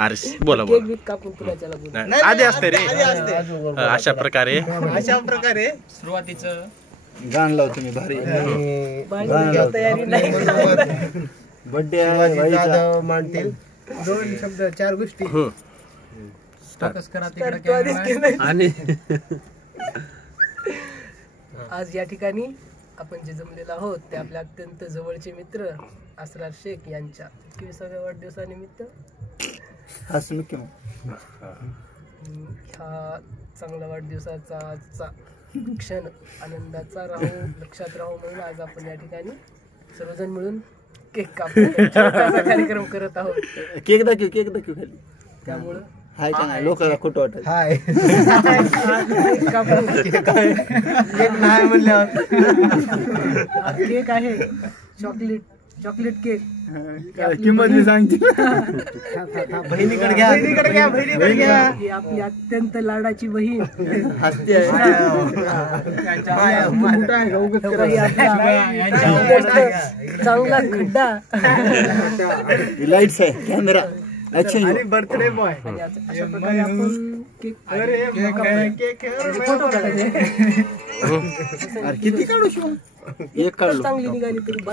अरे बोला केक बीक कापून तुला त्याला बोलू. बोला आधी असते रे अशा प्रकारे सुरुवातीचं गाण लावतो मी भारी बाळगीची तयारी नाही बर्थडे मांडतील 2 शब्द 4 गोष्टी फोकस करा तिकडे आणि आज या ठिकाणी आपण जे जमलेलो आहोत ते आपले अत्यंत जवळचे मित्र असरार शेख यांच्या 21व्या वाढदिवसानिमित्त हसून किंवा ह्या चांगला वाढदिवसाचा आजचा क्षण आनंदाचा राहू लक्षात राहू म्हणून आज आपण या ठिकाणी सर्वजण मिळून केक कापून छोटासा कार्यक्रम करत आहोत. केक दाखव खाली त्यामुळं हाय का नाही लोकांना खोटं वाटत हाय केक कापून केक नाही म्हणल्यावर केक आहे चॉकलेट केक किंमत मी सांगते बहिणीकडे घ्या ही आपली अत्यंत लाडाची बहीण हसते चांगला खड्डा लाईट्स आहे कॅमेरा अच्छा बर्थडे बॉय आणि अशा प्रकारे आपण केक फोटो काढायचे अरे किती काढू शकतो एक काढलो चांगली निघाली तरी